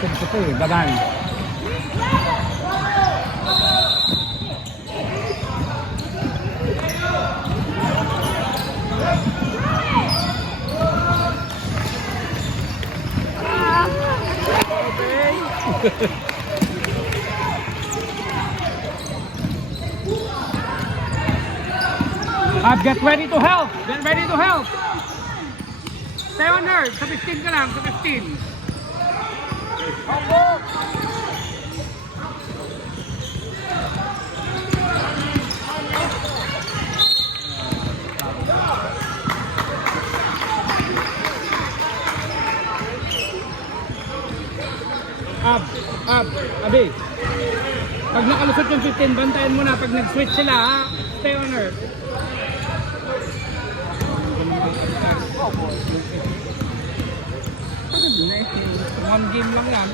Kapatid ko to eh, Dagan. Get ready to help! Get ready to help! Stay on her! Sa 15 ka lang, sa 15. Opo! Abi. Pag nakalusot yung 15, bantayan mo na. Pag nag-switch sila, ha? Stay on her. One game lang yan.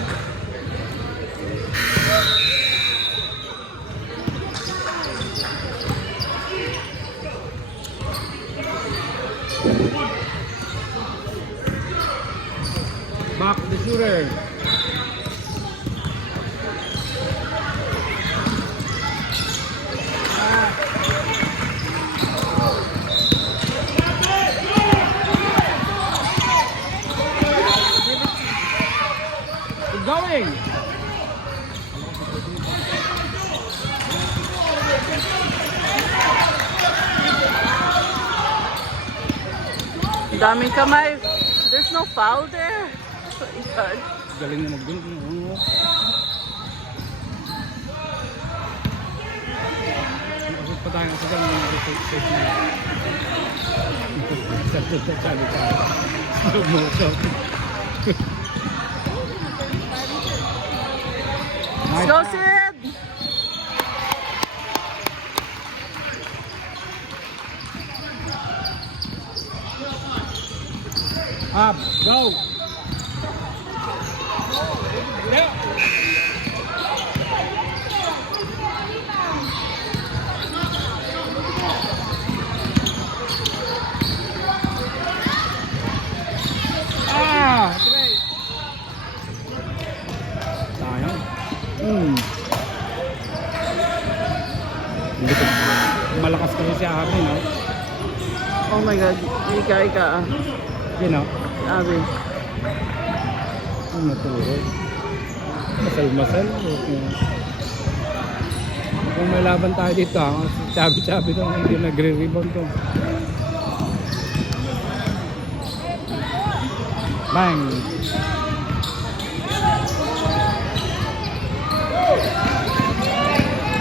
Back the shooter. Going. Daming kamay. There's no foul there. God. Galing na mag-dunk. Nakasot pa tayo sa dami ng safe na. Sabi ka. Slow motion. Let's go, Sid! Up, go! Yeah. Great! Sayang. Malakas kasi si Abi, no? Oh my God. Ika. You know? Abi. Matulog. Masal-masal. Okay. Kung may laban tayo dito, chabi-chabi to, hindi nagre-rebound to. Bang!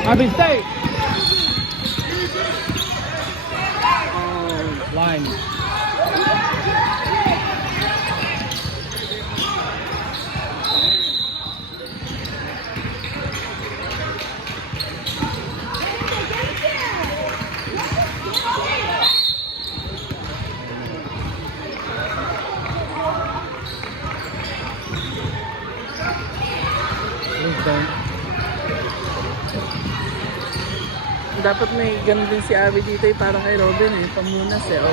Abi, stay! Line. Dapat may ganun din si Abby dito, parang kay Robin eh. Pamunas eh. Oh.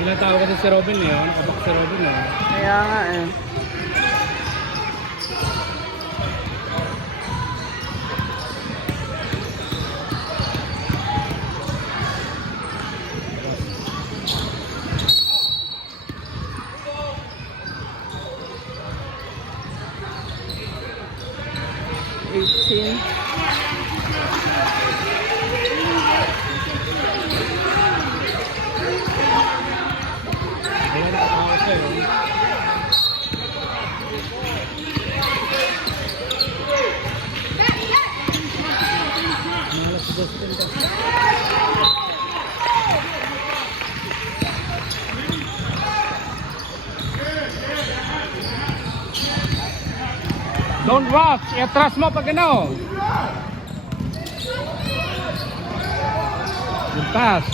Ilang tao kasi si Robin eh. Nakabak si Robin eh. Kaya nga eh. Don't rush. Atras mo pag ano. Good pass.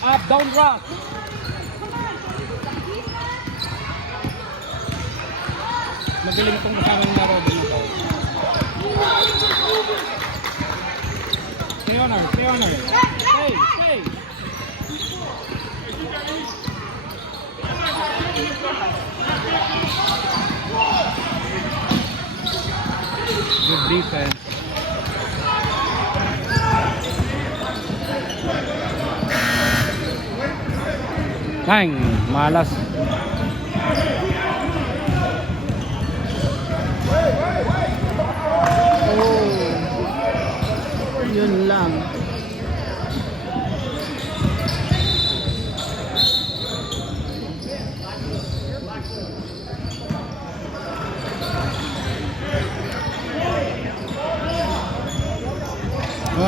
Up, don't rush. Madilim kong kasama ng laro din ako. Stay on her, stay on her. Stay, stay. Good defense. Bang! Malas. Oh. Yun lang.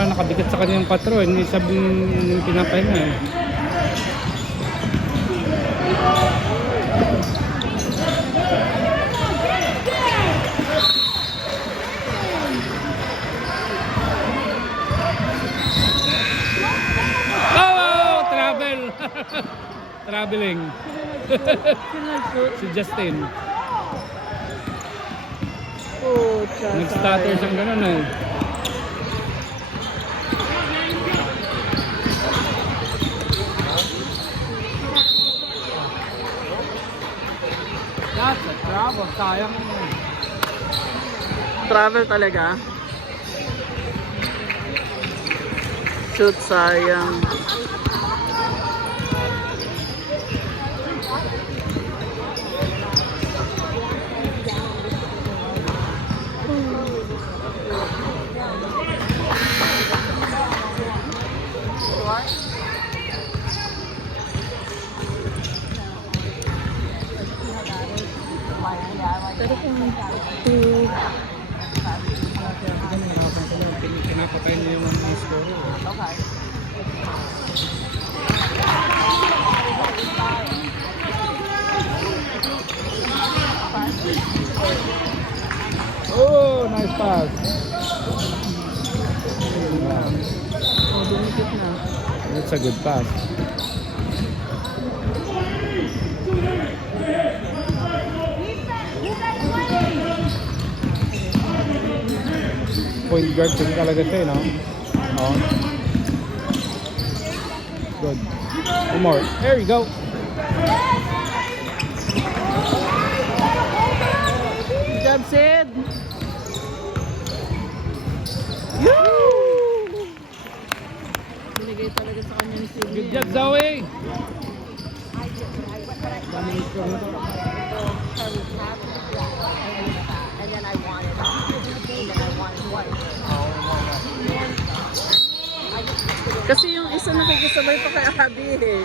Nakadikit sa kanyang patro, hindi siya pinapahinga eh. Oh! Travel! Traveling. Si Justin. Oh, Nag-stutter siyang ganun eh. That's a travel, sayang. Travel talaga. Shoot, sayang. Pero kung Pinapatay niya yung mga score. Okay. Oh, nice pass. dumikit na. That's a good pass. Point guard din talaga siya, no? Oh. Good. One more. There you go. Good job, Sid! Binigay talaga sa kanya ni Sid. Good job, Zoe. And then I wanted what? Kasi yung isa nakikisabay pa kay Abby eh.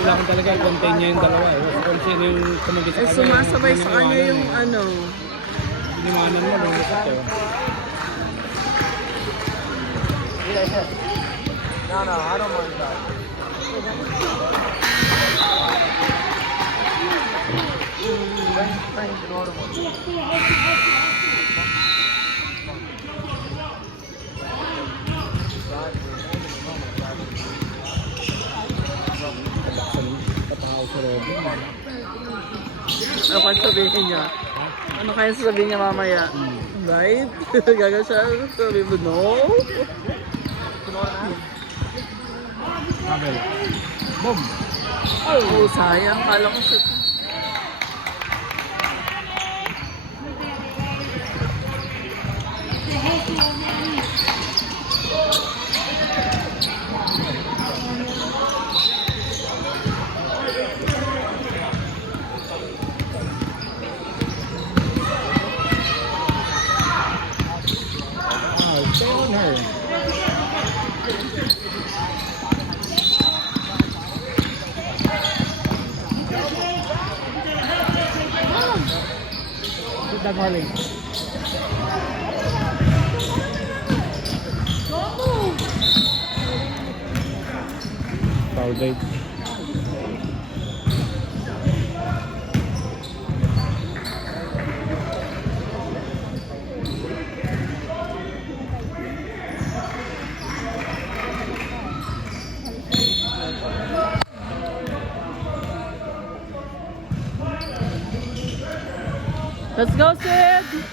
Kailangan talaga contain niya yung dalawa eh. Kung sino yung tumagis sa Eh, sumasabay sa kanya yung ano. Binimanan mo, lumukot eh. No, I don't mind that. Thanks, Ano kaya sabihin niya? Ano kaya sabihin niya mamaya? Right? Gaga siya. Sabi mo, no? Kabel. Boom. Oh, sayang. Kala ko siya. Oh, stay on her. Good job, Marley. Foul date. Let's go, Sid!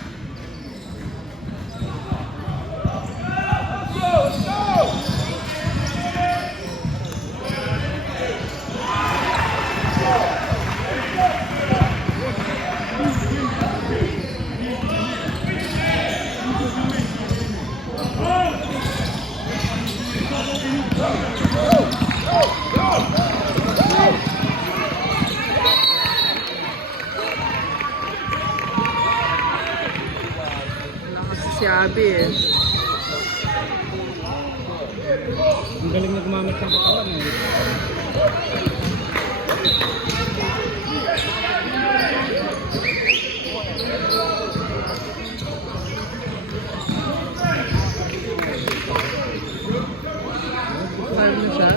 Si Abby eh. Ang galing na gumamit ng katawan eh. Ano mo siya?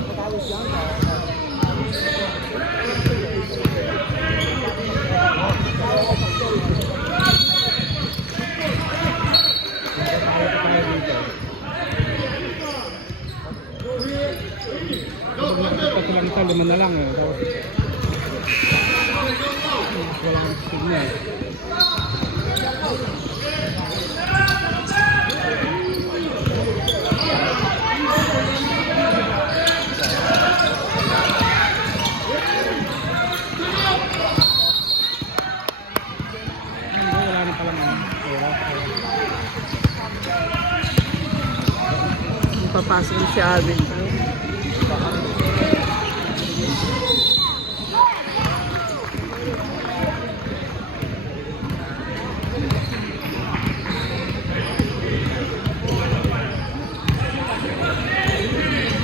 Pag lang ito, 5 na lang eh. Tapos, walang signal. Wala na pala man. Papasok na si Abby.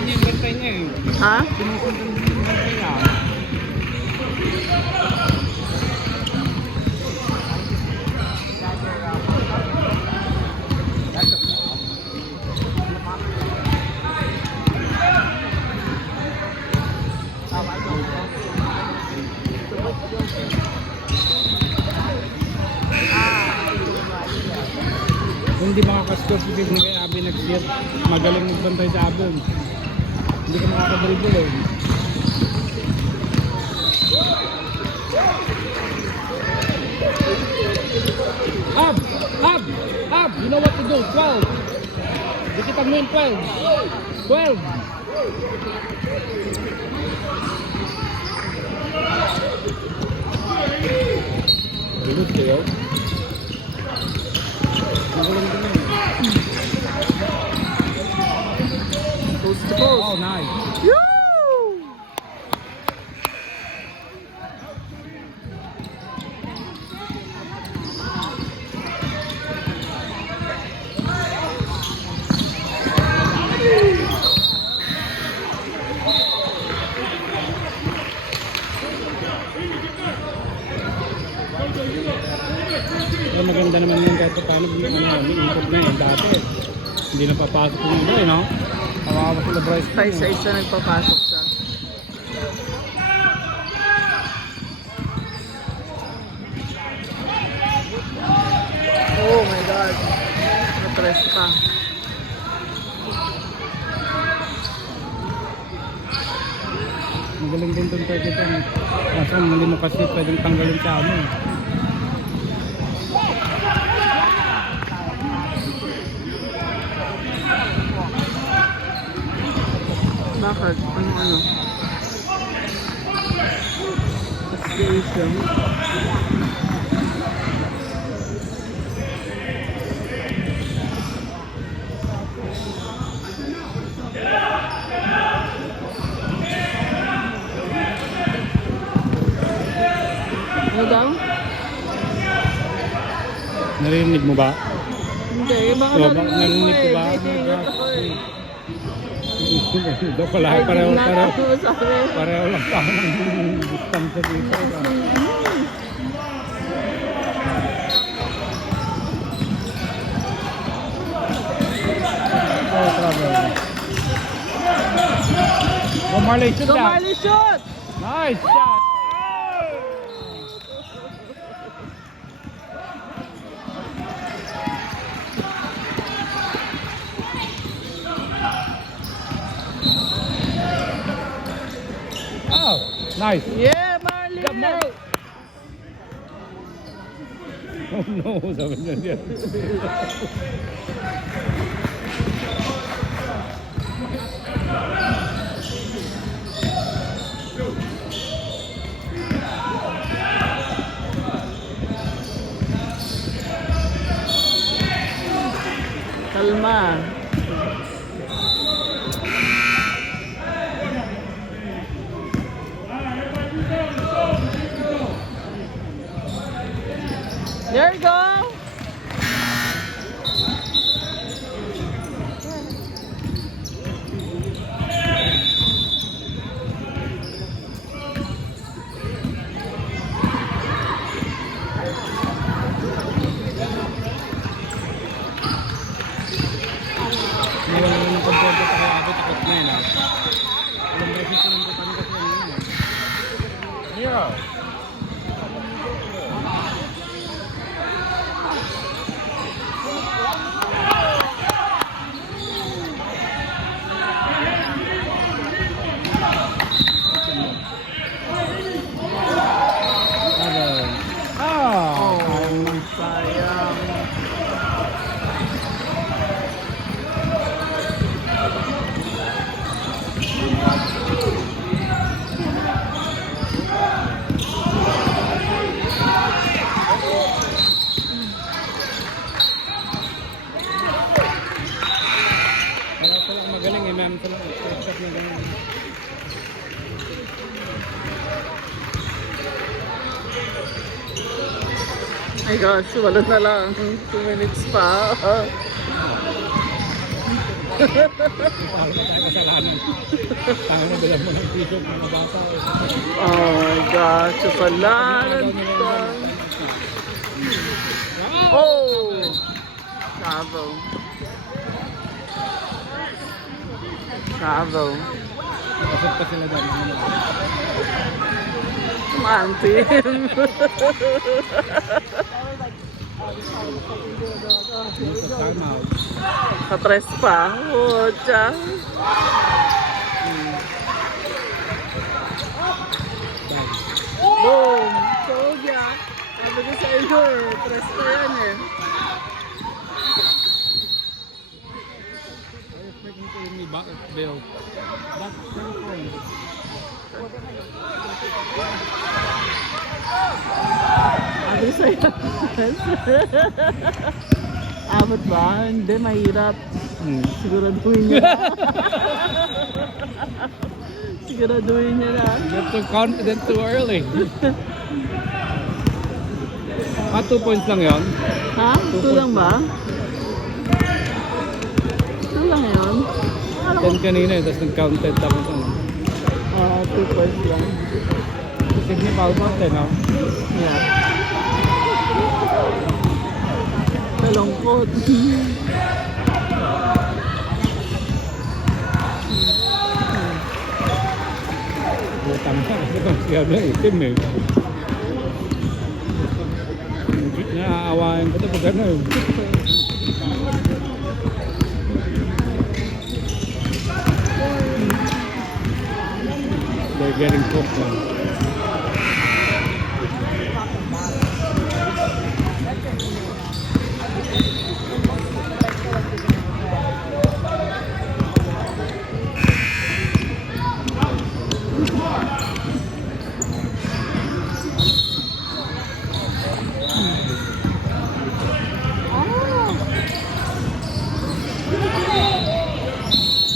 Yung bantay niya eh. Ha? Sinusundan yung bantay niya. Kung hindi makakascore si Big na kay Abby nag-set, magaling magbantay sa Abon. Hindi ka makakadribble eh. Ab! Ab! Ab! You know what to do? 12! Dikitan mo yung 12! 12! Bilis kayo? Magaling din yun. Post to post. Oh, nice. Yoo! Eh, maganda naman yun kahit paano may ikot na eh. Dati, hindi na papasok yung iba eh, no? Kawawa sila Bryce. Tayo sa isa nagpapasok siya. Oh my God. Napress pa. Magaling din itong pwede itong kaso mali mo kasi pwedeng tanggalin sa amin. Bakit? Ano? Association. Ano daw? Narinig mo ba? Hindi, baka So, narinig narinig ko mo ba? eh. Naiingat ako eh. Daw pala, Ay, pareho di na ako sabi. lang tayo ng distansya dito. Oh, trouble. Go Marley, shoot Go that. Marley, shoot! Nice shot. Oh, nice. Yeah, Marley! Good, Marl. Oh no, sabi niya diyan. Kalma. There you go. Hindi wala nang komporto sa kaya ako takot na yun. Alam mo kasi ng panikas na yun. Yeah. Oh, sayang. Kaya pala ako magaling eh, ma'am. Pala expect niya ganun. My gosh, wala na lang. 2 minutes pa. Parang tayo kasalanan. Tayo na dala mo ng t-shirt ng mga bata eh. Oh my gosh, kasalanan pa. Oh! Travel. Travel. Pasok pa sila dyan. Come on, team. Time out. Katres pa. Oh, tiyan. Boom! Sogya. Sabi ko sa iyo eh. Tres pa yan eh. I expect him to give me back bill. Back telephone. Sabi sa iyo. Abot ba? Hindi, mahirap. Siguraduhin niya na. Siguraduhin niya na. You're too confident too early. 2 points lang yon. Ha? Ito lang ba? Ito lang yun? 10 kanina eh, tapos nag-counted tapos ano. 2 points lang. Sydney Palmas eh, no? Yeah. Kalungkot. Utang na, kasi kung siya na itim eh. Naaawain ko ito pag ano eh. They're getting cooked now.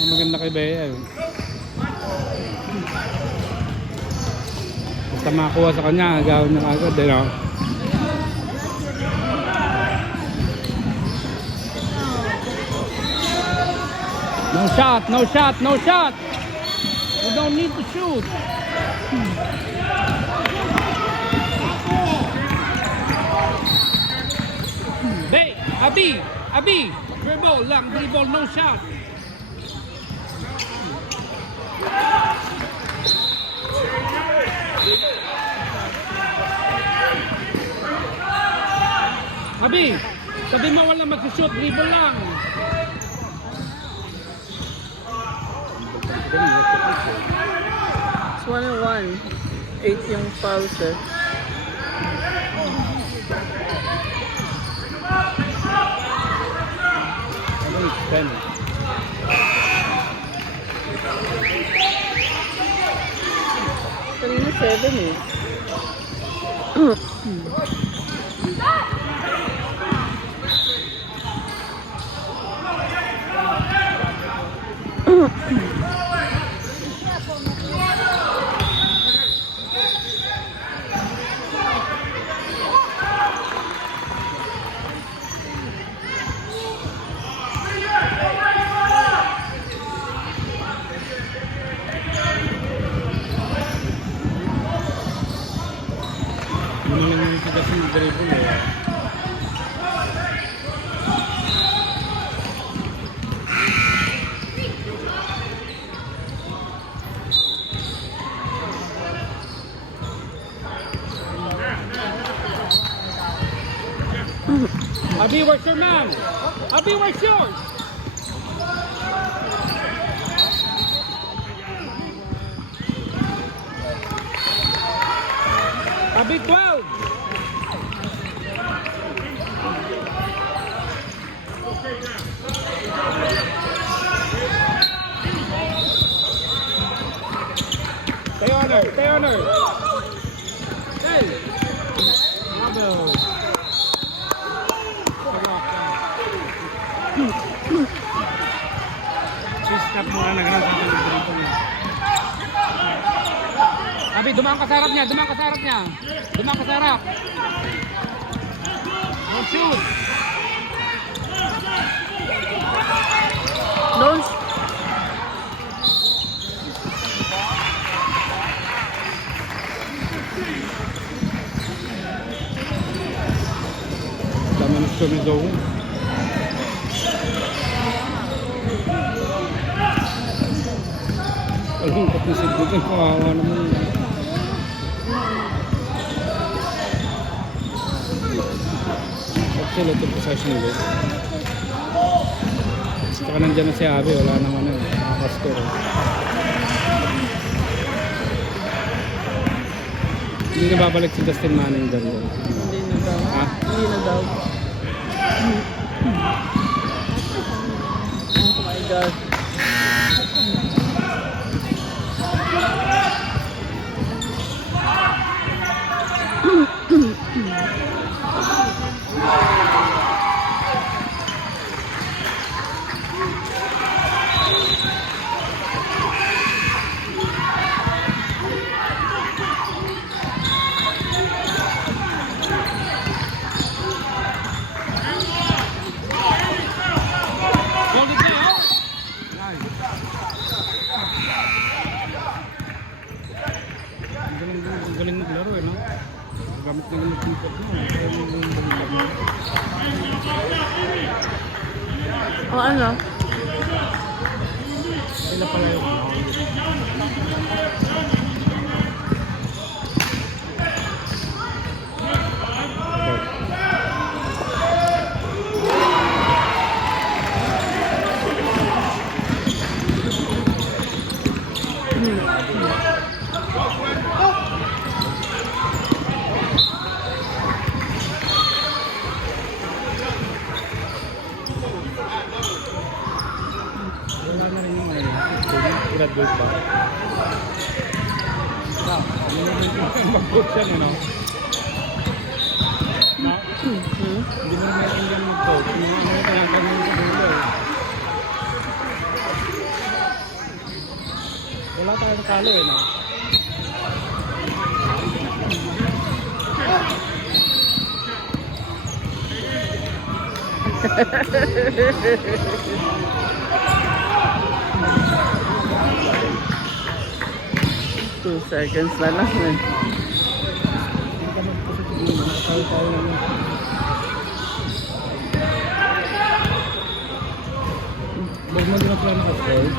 Ang maganda kay Bea eh. Basta makakuha sa kanya, agawin niya agad eh, no? No shot, no shot, no shot! You don't need to shoot! Hey, Abi! Dribble lang, dribble, no shot! Abi, sabi mo wala mag-shoot, dribble lang. It's 1-1. 8 yung fouls eh. 10. Kanina 7 eh. Yun lang yung tigas ng dribble eh. Abi, where's your man? Abi, where's yours? Abi, 12. Stay on her, stay on her. Hey. Bravo. Stop mo na naglalakad. Abi, dumaan ka sa harap niya, dumaan ka sa harap niya. Dumaan ka sa harap. Don't shoot. Don't. Tama na siya may zone. Alam ko kung sigurang kawawa naman. Actually, ito possession ulit. Saka nandyan na si Abby, wala naman na nakascore. Hindi na babalik si Dustin Manning doon. Hindi na daw. Ha? Hindi na daw. Oh my God. Hold it there, hold it. Nice. Ang galing maglaro eh, no? Gamit na gamit yung pot mo. O ano? Sila pala yung wala na rin yung graduate ba? Mag-coach siya, no? Hindi mo na maintindihan mag-coach. Mga ano talaga kami sa dulo eh. Wala tayo sa talo eh, no? Two seconds na lang eh. Hindi ka magpapasok mo, tayo lang yun. Huwag mo din na plano sa score.